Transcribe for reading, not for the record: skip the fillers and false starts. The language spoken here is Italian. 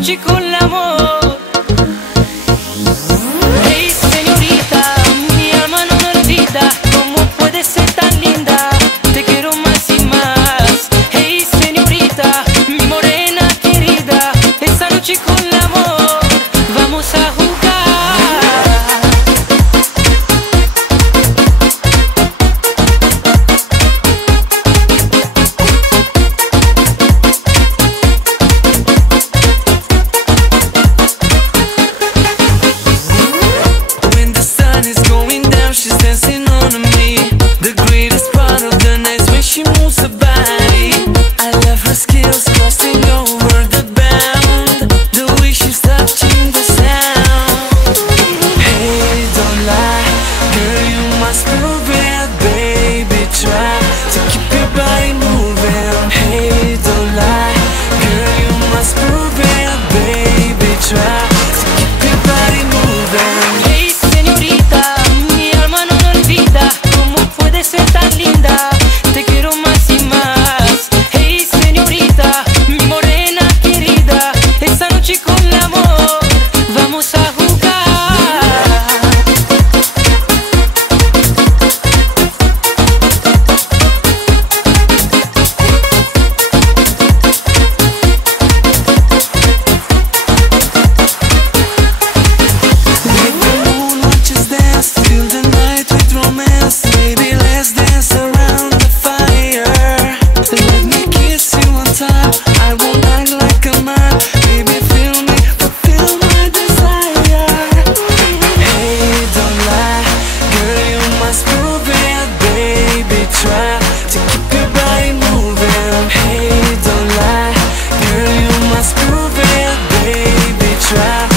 noche con el amor. Hey señorita, mi alma no me olvida. ¿Cómo puedes ser tan linda? Te quiero más y más. Hey señorita, mi morena querida, esta noche con el amor vamos a jugar. She's dancing on me. The greatest part of the night is when she moves her body. I love her skills crossing over the bound. The way she's touching the sound. Hey, don't lie, girl, you must prove it, baby. Try to keep your body moving. Hey, don't lie, girl, you must prove it, baby. Try to keep your body moving. Hey señorita, ser tan linda, te quiero más y más. Hey señorita, mi morena querida, esta noche con el amor vamos a jugar. Let the moon watch us dance till the night with romance. Baby, let's dance around the fire. Let me kiss you on top. I won't act like a man. Baby, feel me, fulfill my desire. Hey, don't lie, girl, you must prove it, baby. Try to keep your body moving. Hey, don't lie, girl, you must prove it, baby. Try